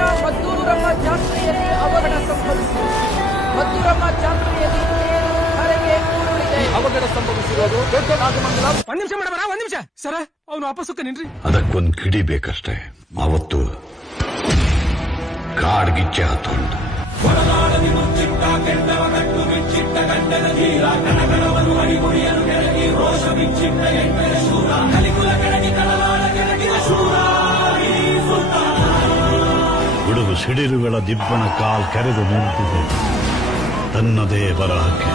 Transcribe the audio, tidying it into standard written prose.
ಇಲ್ಲಿನ ಮದ್ದೂರಮ್ಮ ಜಾತ್ರೆಯಲ್ಲಿ ಅವಘಡ ಸಂಭವಿಸಿದೆ. ಮದ್ದೂರಮ್ಮ ಜಾತ್ರೆಯಲ್ಲಿ ಧರೆಗೆ ಉರುಳಿದೆ. ಅವಘಡ ಸಂಭವಿಸಿರೋದು ದೊಡ್ಡ ನಾಗಮಂಗಲ. ಒಂದ್ ನಿಮಿಷ ಮೇಡಮ್, ಒಂದ್ ನಿಮಿಷ ಸರ, ಅವನು ವಾಪಸ್ಸು ನಿನ್ರಿ. ಅದಕ್ಕೊಂದ್ ಕಿಡಿ ಬೇಕಷ್ಟೇ. ಅವತ್ತು ಕಾಡ್ಗಿಚ್ಚೆ ಹತ್ಕೊಂಡು ಗುಡುಗು ಸಿಡಿಲುಗಳ ದಿಬ್ಬನ ಕಾಲ್ ಕೆರೆದು ನಿಂತಿದೆ ತನ್ನದೇ ಬರಹಕ್ಕೆ.